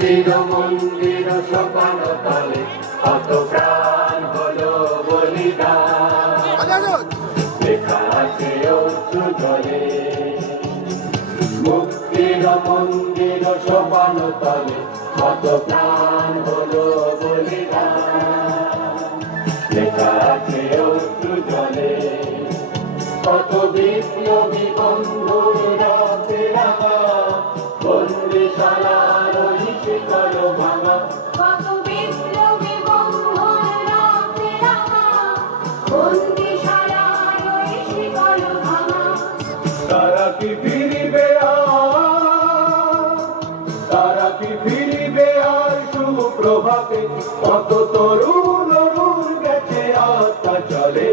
মুক্তির মন্দির সোপান তলে কত প্রাণ হলো বলিদান, লেখা আছে অশ্রু জলে। মুক্তির মন্দির সোপান তলে কত প্রাণ হলো বলিদান, লেখা আছে অশ্রু জলে। কত বিপ্লবী বন্ধুর রক্তে রাঙা বন্দিশালার শিকল ভাঙা, কত বিপ্লবী বন্ধুর রক্তে রাঙা বন্দিশালার শিকল ভাঙা। তারা কি ফিরিবে তারা কি ফিরিবে আর সুপ্রভাতে, কত তরুণ অরুণ গেছে আস্থা চলে।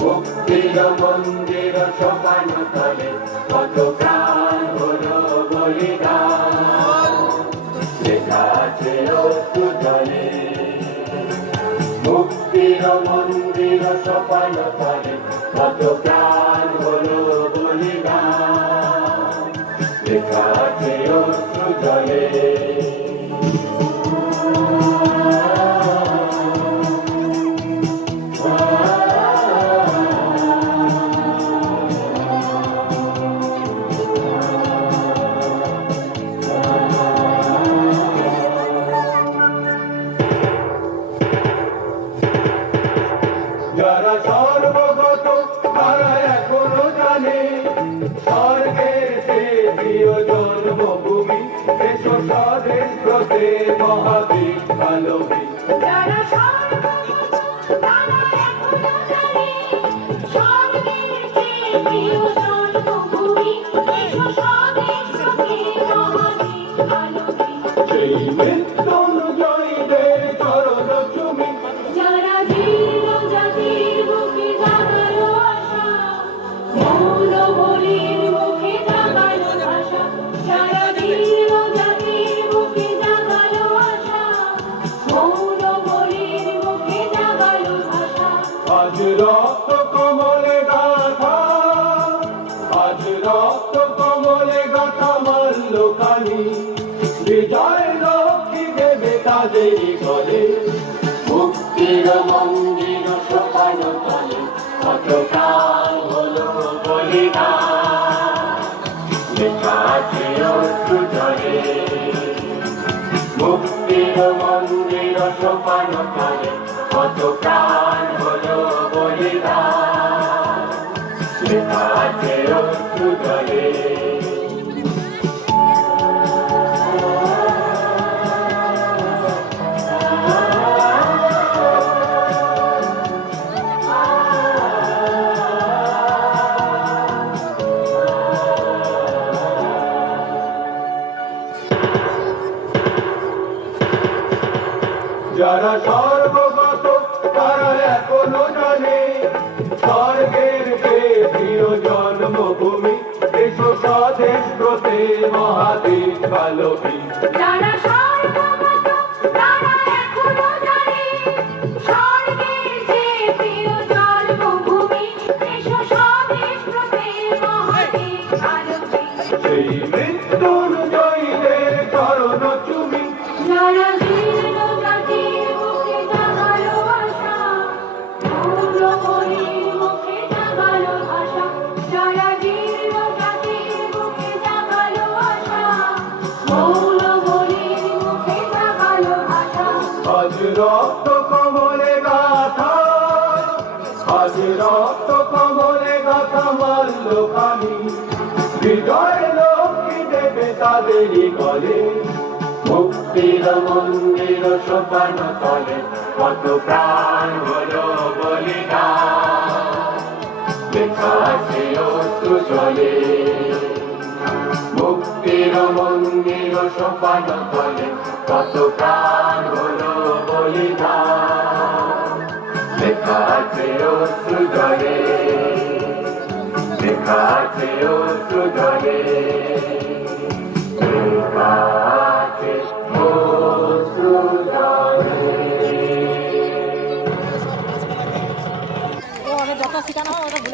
মুক্তির মন্দির সোপান তলে কত প্রাণ হলো বলিদান, লেখা আছে অশ্রু জলে। মুক্তির মন্দির সোপান তলে কত প্রাণ হলো বলিদান, লেখা আছে অশ্রু জলে। যারা সর্বগত তারা এখনো জানে স্বর্গের চেয়ে প্রিয় জন্মভূমি, দেশ স্বদেশ ব্রতে মহাদেশ ভালোবে। যারা সর্বগত তারা এখনো জানে স্বর্গের চেয়ে প্রিয় জন্মভূমি, দেশ স্বদেশ ব্রতে মহাদেশ ভালোবে। সেই মৃত্যুঞ্জয়ীদের চরণ চুমি, যারা জীর্ণ জাতির বুকে জাগালো আশা, মৌন বলির মুখে জাগালো ভাষা। যারা জীর্ণ জাতির বুকে জাগালো আশা, মৌন বলির মুখে জাগালো ভাষা। আজ রক্ত কমলে গাথা, আজ রক্ত কমলে গাথা মাল্যখানি, বিজয় লক্ষ্মী দেবে তাদেরই ঘরে। মুক্তির মন্দির সোপান তলে কত প্রাণ হলো বলিদান, লেখা আছে অশ্রু জলে। মুক্তির মন্দির সোপান তলে কত প্রাণ হলো বলিদান, লেখা আছে অশ্রু জলে। যারা সর্বগত তারা এখনো জানে স্বর্গের চেয়ে প্রিয় জন্মভূমি, দেশ স্বদেশ ব্রতে মহাদেশ ভালোবে। যারা সর্বগত তারা এখনো জানে স্বর্গের চেয়ে প্রিয় জন্মভূমি, দেশ স্বদেশ ব্রতে মহাদেশ ভালোবে। সেই মৃত্যুঞ্জয়ীদের চরণ চুমি, যারা জীর্ণ জাতির বুকে জাগালো আশা, মৌন বলির মুখে জাগালো ভাষা। যারা জীর্ণ জাতির বুকে জাগালো আশা, মৌন বলির মুখে জাগালো ভাষা। আজ রক্ত কমলে গাথা, আজ রক্ত কমলে গাথা মাল্যখানি, বিজয় লক্ষ্মী দেবে তাদেরই গলে। মুক্তির মন্দির সোপান তলে কত প্রাণ হলো বলিদান, লেখা আছে অশ্রু জলে। মুক্তির মন্দির সোপান তলে কত প্রাণ হলো বলিদান, লেখা আছে অশ্রু জলে, লেখা আছে অশ্রু জলে, লেখা আছে অশ্রু জলে।